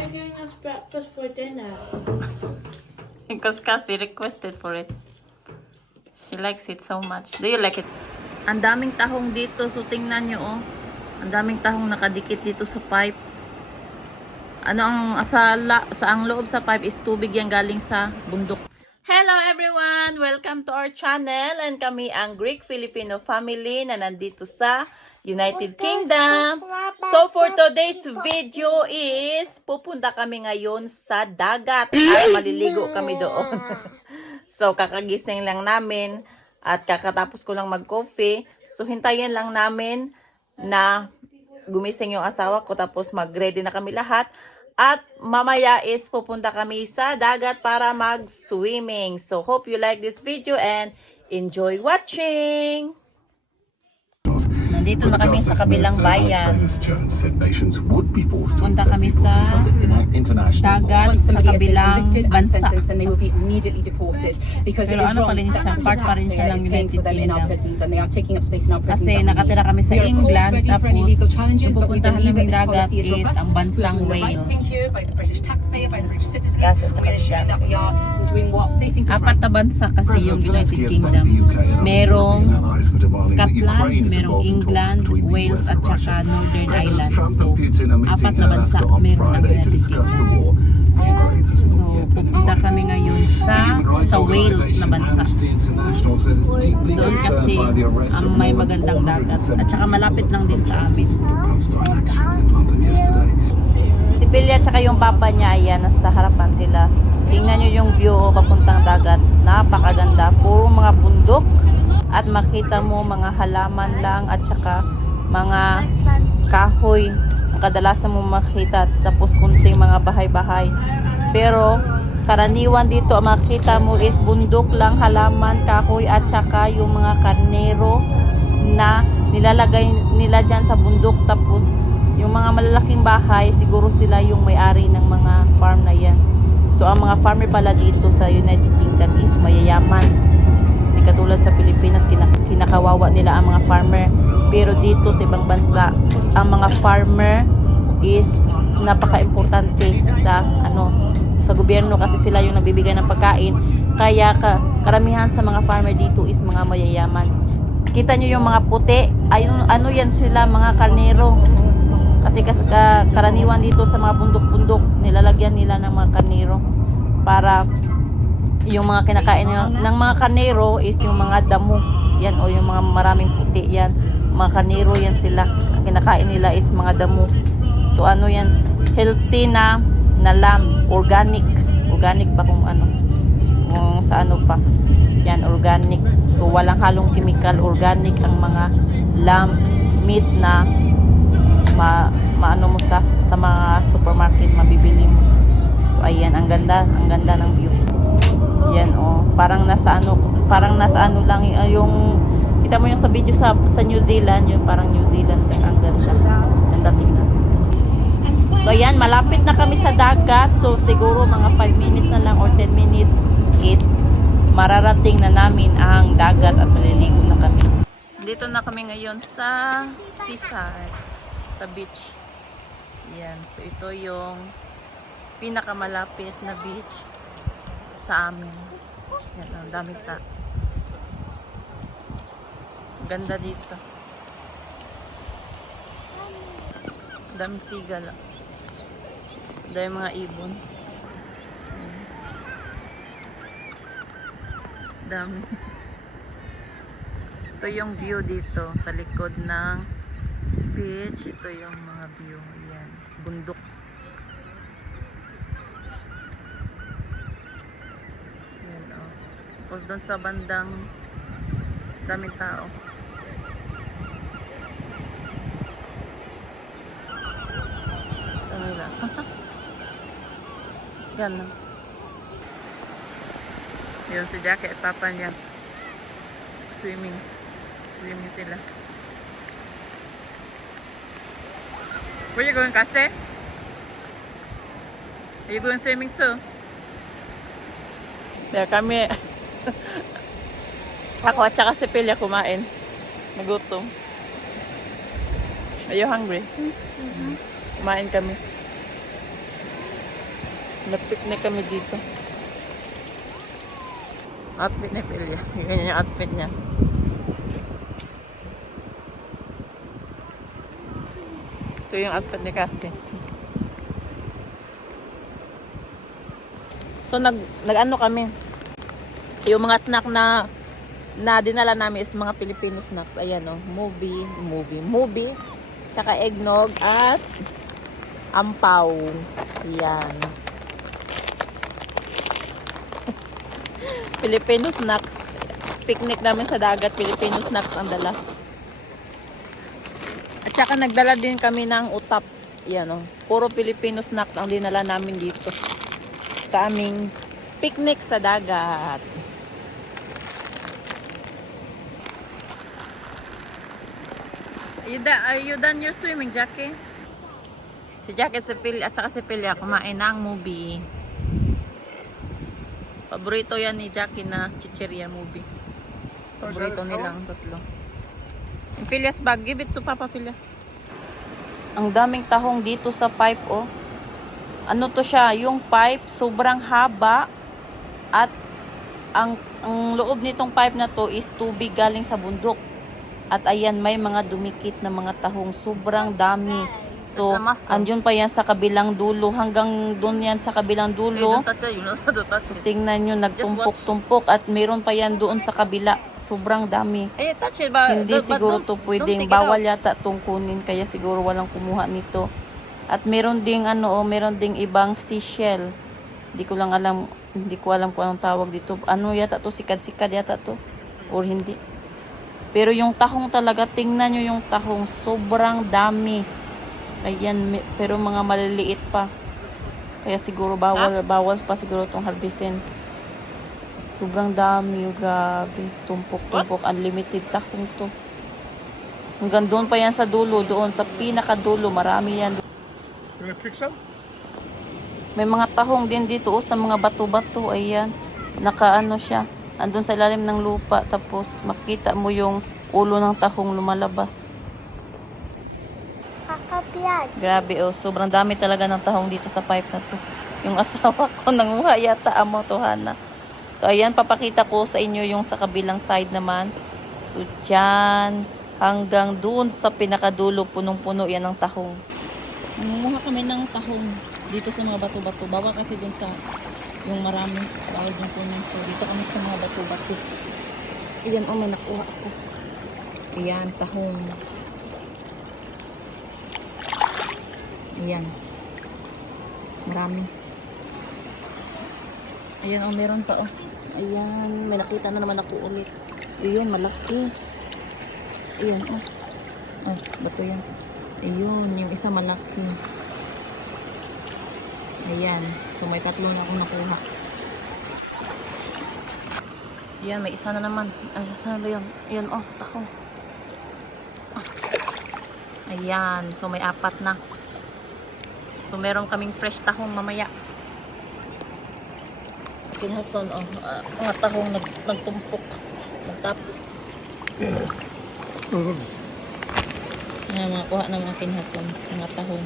are you giving us breakfast for dinner? Because Cassie requested for it. She likes it so much. Do you like it? Ang daming tahong dito. So, tingnan nyo, oh. Ang daming tahong nakadikit dito sa pipe. Ano ang ang loob sa pipe is tubig yan galing sa bundok. Hello everyone! Welcome to our channel. And kami ang Greek-Filipino family na nandito sa United Kingdom. So for today's video is pupunta kami ngayon sa dagat at maliligo kami doon. So kakagising lang namin at kakatapos ko lang mag-coffee. So hintayin lang namin na gumising yung asawa ko tapos mag-ready na kami lahat. At mamaya is pupunta kami sa dagat para mag-swimming. So hope you like this video and enjoy watching! Nandito na kami sa kabilang bayan. Punta kami sa dagat sa kabilang bansa. Pero ano pa rin siya, part pa rin siya ng United Kingdom. Kasi nakatira kami sa England, tapos yung pupuntahan namin dagat is ang bansang Wales. Apat na bansa kasi yung United Kingdom. Merong Scotland, merong England, Wales at saka Northern Ireland. So, apat na bansa meron ng United Kingdom. So, pupunta kami ngayon sa Wales na bansa. Doon kasi may magandang dagat. At saka malapit lang din sa amin. Si Pilya at saka yung papa niya, ayan, nasa harapan sila. Tingnan nyo yung view papuntang dagat. Napakaganda. Puro mga bundok. At makita mo mga halaman lang at saka mga kahoy. Kadalasan mo makita. Tapos kunting mga bahay-bahay. Pero karaniwan dito ang makita mo is bundok lang, halaman, kahoy at saka yung mga karnero na nilalagay nila dyan sa bundok. Tapos yung mga malalaking bahay, siguro sila yung may-ari ng mga farm na yan. So ang mga farmer pala dito sa United Kingdom is mayayaman. Hindi katulad sa Pilipinas, kinakawawa nila ang mga farmer. Pero dito sa ibang bansa, ang mga farmer is napaka-importante sa gobyerno kasi sila yung nagbibigay ng pagkain. Kaya karamihan sa mga farmer dito is mga mayayaman. Kita nyo yung mga puti, ano yan sila, mga karnero. Kasi karaniwan dito sa mga bundok-bundok, nilalagyan nila ng mga karnero para yung mga kinakain ng mga karnero is yung mga damo yan o yung mga maraming puti yan, mga karnero yan sila. Ang kinakain nila is mga damo. So ano yan, healthy na lamb, organic ba kung sa ano pa yan, organic. So walang halong chemical, organic ang mga lamb meat na maano mo sa mga supermarket mabibili mo. So ayan, ang ganda ng view. Yan parang nasa ano lang yung kita mo yung sa video sa New Zealand, yung parang New Zealand, ang ganda tingnan. So ayan, malapit na kami sa dagat. So siguro mga 5 minutes na lang or 10 minutes is mararating na namin ang dagat at maliligo na kami. Dito na kami ngayon sa seaside, sa beach. Yan, so ito yung pinakamalapit na beach sa amin. Yan, ang daming ganda dito. Dami sigal. Dami mga ibon. Dami. Ito yung view dito sa likod ng beach. Ito yung mga view. Yan, bundok. Yan tapos doon sa bandang daming tao. Ano lang. Ganda. Yun si Jackie at papa niya. Swimming sila. Where you going, Kasi? Are you going swimming too? There kami. Ako at saka si Pilya kumain. Nagutom. Are you hungry? Kumain kami. Nag-picnic kami dito. Outfit ni Pilya. Ganyan yung outfit niya. Ito yung outfit ni Cassie. So nag-ano kami. Yung mga snack na dinala namin is mga Filipino snacks. Ayan o. Movie. Tsaka eggnog at ampaw. Yan. Filipino snacks. Picnic namin sa dagat. Filipino snacks ang dala. At saka nagdala din kami ng utap. Yan o. Puro Filipino snacks ang dinala namin dito. Sa aming picnic sa dagat. Are you done your swimming, Jackie? Si Jackie at saka si Pilya kumain ng movie. Paborito yan ni Jackie na chichirya movie. Paborito nilang tatlo. Pilya's bag, give it to Papa Pilya. Ang daming tahong dito sa pipe, oh. Ano to siya? Yung pipe, sobrang haba. At ang loob nitong pipe na to is tubig galing sa bundok. At ayan, may mga dumikit na mga tahong. Sobrang dami. So, andun pa yan sa kabilang dulo. Hanggang doon yan sa kabilang dulo. So, tingnan nyo, nagtumpok-tumpok. At meron pa yan doon sa kabila. Sobrang dami. Hindi siguro to pwedeng. Bawal yata itong kunin. Kaya siguro walang kumuha nito. At meron ding meron ding ibang seashell. Hindi ko alam kung anong tawag dito. Ano yata to? Sikad-sikad yata to? Or hindi? Pero yung tahong talaga, tingnan nyo yung tahong. Sobrang dami. Ayan, pero mga maliliit pa. Kaya siguro bawal pa siguro itong harvestin. Sobrang dami. Grabe. Tumpok. Unlimited tahong to. Hanggang doon pa yan sa dulo. Doon sa pinakadulo. Marami yan. May mga tahong din dito sa mga bato-bato. Ayan. Nakaano siya. Andun sa ilalim ng lupa. Tapos makita mo yung ulo ng tahong lumalabas. Kakapyan. Grabe sobrang dami talaga ng tahong dito sa pipe na to. Yung asawa ko nanguha yata amo tohana. So ayan, papakita ko sa inyo yung sa kabilang side naman. So dyan, hanggang dun sa pinakadulo, punong-puno yan ng tahong. Nanguha kami ng tahong dito sa mga bato-bato. Bawal kasi dun sa yung marami. Bawal dun puno. So dito kami sa mga bato-bato. Ayan may nakuha ako. Ayan, tahong. Ayan. Marami. Ayan meron pa Ayan, may nakita na naman ako ulit. Ayan, malaki. Ayan bato yan. Ayun, yung isa malaki. Ayan. So may tatlo na akong nakuha. Ayan, may isa na naman. Ay, saan ba yun? Ayan, tahong. Ayan, so may 4 na. So meron kaming fresh tahong mamaya. Kinhason, mga tahong nagtumpok. Nagtapok. Ayan, mga kuha na mga kinhason. Mga tahong.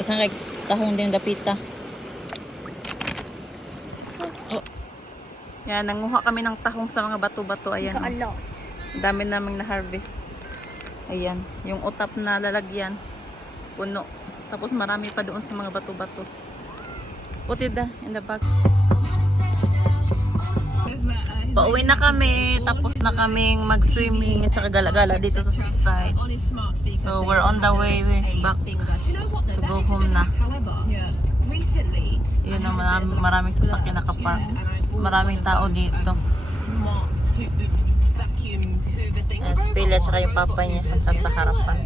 Ito kay tahong din dapita. Yan, nanguha kami ng tahong sa mga bato-bato. Ayan. A lot. Dami naming na-harvest. Ayan, yung utap na lalagyan. Puno. Tapos marami pa doon sa mga bato-bato. Put it in the bag. Pauwi na kami. Tapos na kaming mag-swimming at saka gala-gala dito sa seaside. So we're on the way back to go home na. Yun na, maraming sasakyan nakapark. Maraming tao dito. Si Pilya at saka yung papa niya sa harapan.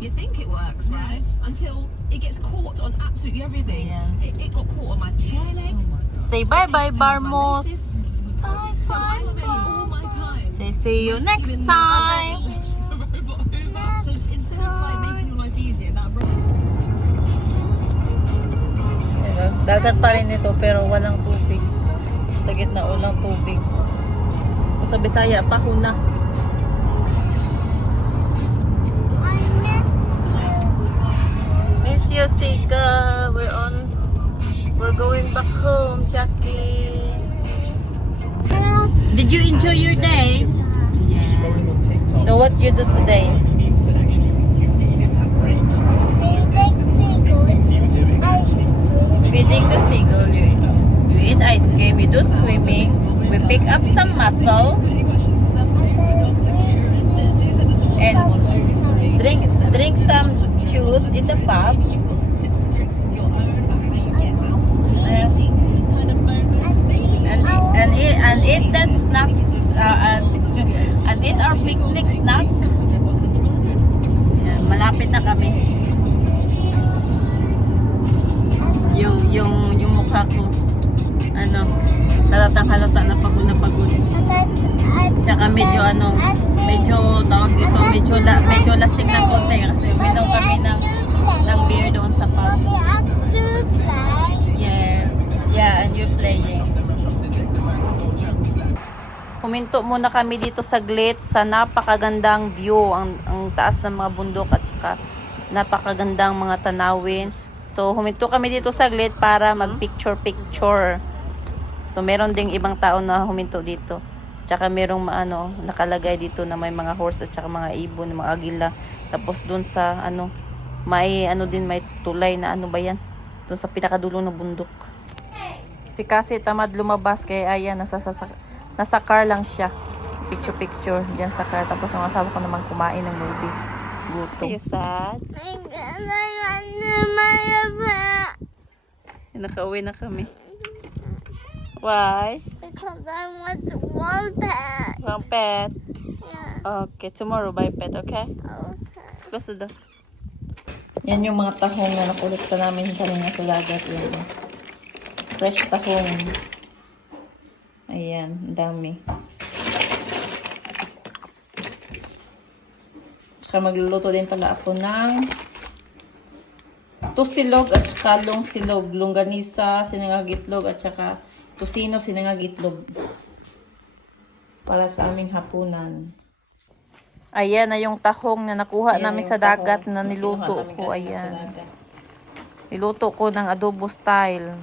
You think it works, right? Until it gets caught on absolutely everything. It got caught on my chair leg. Say bye-bye, Barmouth. Bye-bye. Say see you next time. So instead of like making life easier, that Dagat pa rin ito pero walang tubig. Sa gitna walang tubig. Sa Bisaya, pahunas. Miss you. you, Sika. We're going back home, Jackie. Did you enjoy your day? Yeah. So what you do today? Feeding the seagull. You eat ice cream. You do swimming. We pick up some mussel and drink some juice in the pub. And eat that snacks and eat our picnic snacks. Yan, malapit na kami. Yung mukha ko halata na pagod. Tsaka medyo tawag dito, medyo lasing na konti kasi uminom kami ng beer doon sa pub. Yes. Yeah, and you're playing. Huminto muna kami dito saglit sa napakagandang view, ang taas ng mga bundok at saka napakagandang mga tanawin. So huminto kami dito saglit para mag-picture. So meron ding ibang tao na huminto dito. Tsaka merong nakalagay dito na may mga horse at saka mga ibon, mga agila. Tapos dun sa may may tulay na ba yan? Dun sa pinakadulo ng bundok. Si kasi tamad lumabas kaya ayan nasa car lang siya. Picture diyan sa car. Tapos yung asawa ko naman kumain ng movie. Gutom. Are you sad? Nakauwi na kami. Why? Because I want one pet. One pet? Yeah. Okay, tomorrow buy pet, okay? Okay. Close the door. Yan yung mga tahong na nakulit ka namin kanina sa dagat. Yan. Fresh tahong. Ayan, ang dami. Tsaka magluluto din pala ako ng tusilog at saka longsilog. Longganisa, sinangagitlog at saka tusino, sinangagitlog. Para sa aming hapunan. Ayan na yung tahong na nakuha namin sa dagat na niluto ko. Ayan. Niluto ko ng adobo style.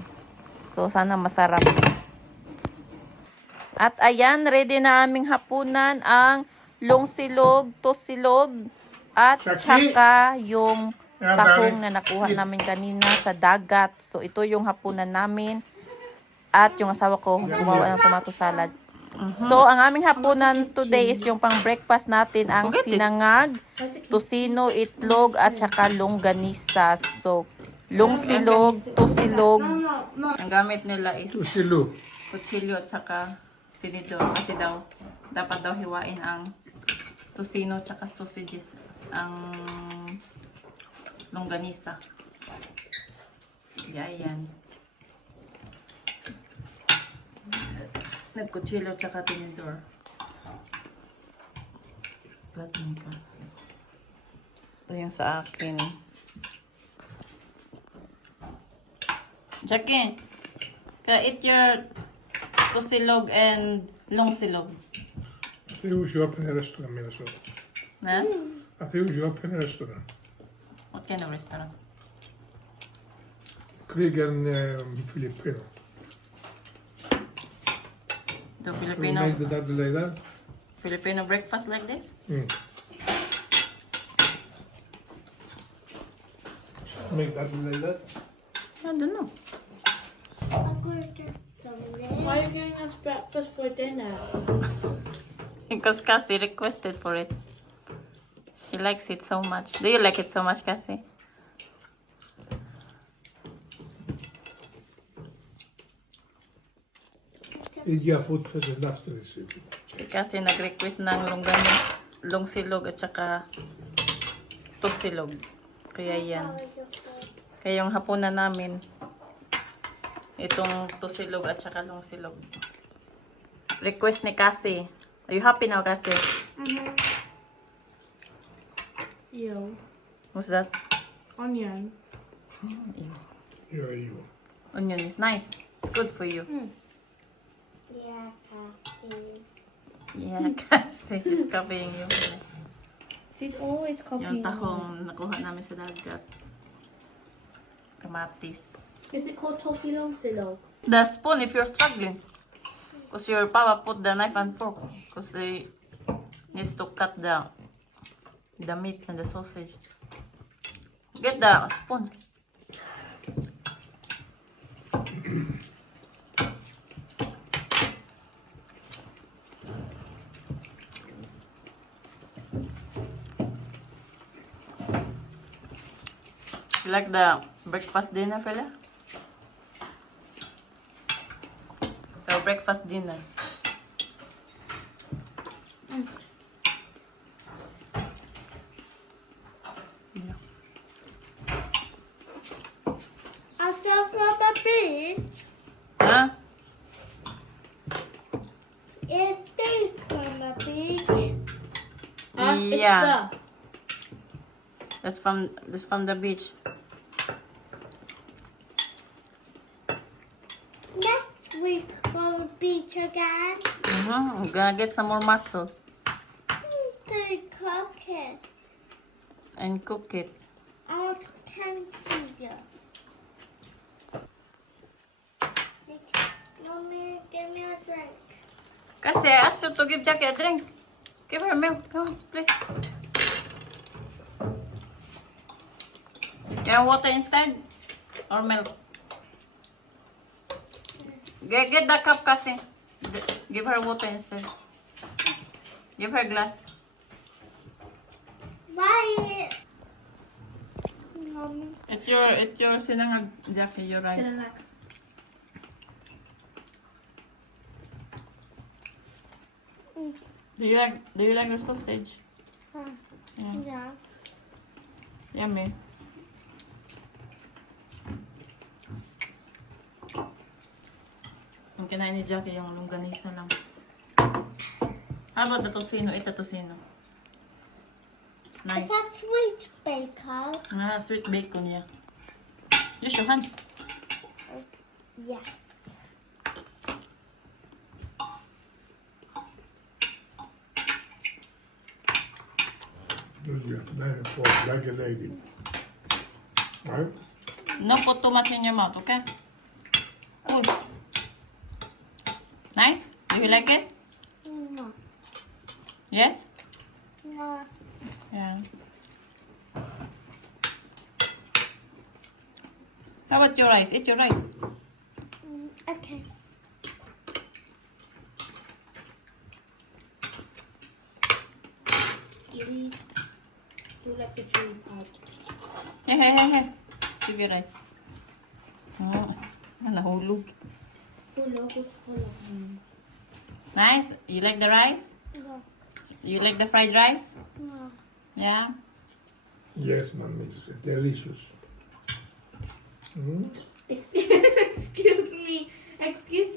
So, sana masarap. At ayan, ready na aming hapunan ang longsilog, tusilog, at saka yung tahong na nakuha namin kanina sa dagat. So, ito yung hapunan namin. At yung asawa ko, gumawa ng tomato salad. So, ang aming hapunan today is yung pang breakfast natin, ang sinangag, tusino, itlog, at saka longganisa. So, longsilog, tusilog. Ang gamit nila is kutsilyo at saka tinidor. Kasi dapat daw hiwain ang tusino at saka sausages ang longganisa. Yan. Nagkutsilyo at saka tinidor. Plat ng kasi. Ito yung sa akin. Jackie, can I eat your tusilog and longsilog? I think we should open a restaurant in Minnesota. Huh? I think we should open a restaurant. What kind of restaurant? Korean Filipino. The We Filipino make that like that. Filipino breakfast like this? Make that like that. I don't know. Why are you giving us breakfast for dinner? Because Cassie requested for it. She likes it so much. Do you like it so much, Cassie? Eat your food first and after this. Si Cassie nag-request ng longsilog at saka tusilog. Kaya yan. Kaya yung hapunan namin, itong tusilog at saka longsilog. Request ni Cassie. Are you happy now, Cassie? Ew. What's that? Onion. You. Onion is nice. It's good for you. Yeah, Cassie. Yeah, Cassie is copying you. She's always copying Yung tahong nakuha namin sa dagat. kamatis. Is it called tosilong silong? The spoon if you're struggling. Because your papa put the knife and fork. Because he needs to cut the meat and the sausage. Get the spoon. You like the breakfast dinner, fella? So breakfast dinner. Yeah. After from the beach, Huh? is this from the beach? Yeah. That's from the beach. Next week go to beach again. I'm gonna get some more mussel They cook it. and cook it. I'll tend to you. Mommy, give me a drink. Kasi I asked you to give Jackie a drink. Give her milk. Come on, please. You want water instead? Or milk? Get the cup, kasi. Give her water instead. Give her glass. Why? Mommy. It's your sinangag, Jackie, your rice. Do you like the sausage? Yeah. Yummy. Ang kinain ni Jackie yung longganisa lang. How about the tocino? Eat the tocino. It's Is nice. that sweet bacon? Sweet bacon, yeah. Use your hand. Yes. Use your knife and fork like a lady. Right? No put too much in your mouth, okay? Ooh. Nice? Do you like it? No. Yes? No. Yeah. How about your rice? Eat your rice. Okay. Gilly, do like the dream part. Hey. Give your rice. Oh, nahulog. Hulo. Nice. You like the rice? No. You like the fried rice? No. Yeah. Yes, mommy, it's delicious. Excuse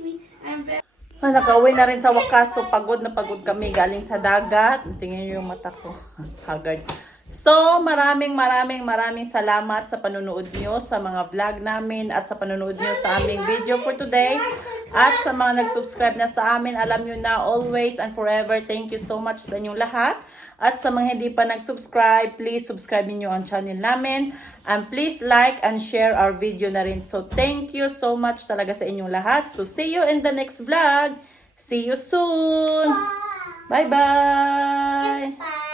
me. I'm very... Nakauwi na rin sa wakas. So, pagod na pagod kami galing sa dagat. Tingnan niyo yung mata ko. Haggard. So, maraming salamat sa panunood nyo sa mga vlog namin at sa panunood nyo sa aming video for today. At sa mga nag-subscribe na sa amin, alam nyo na always and forever, thank you so much sa inyong lahat. At sa mga hindi pa nag-subscribe, please subscribe niyo ang channel namin. And please like and share our video na rin. So, thank you so much talaga sa inyong lahat. So, see you in the next vlog. See you soon. Bye-bye. Bye.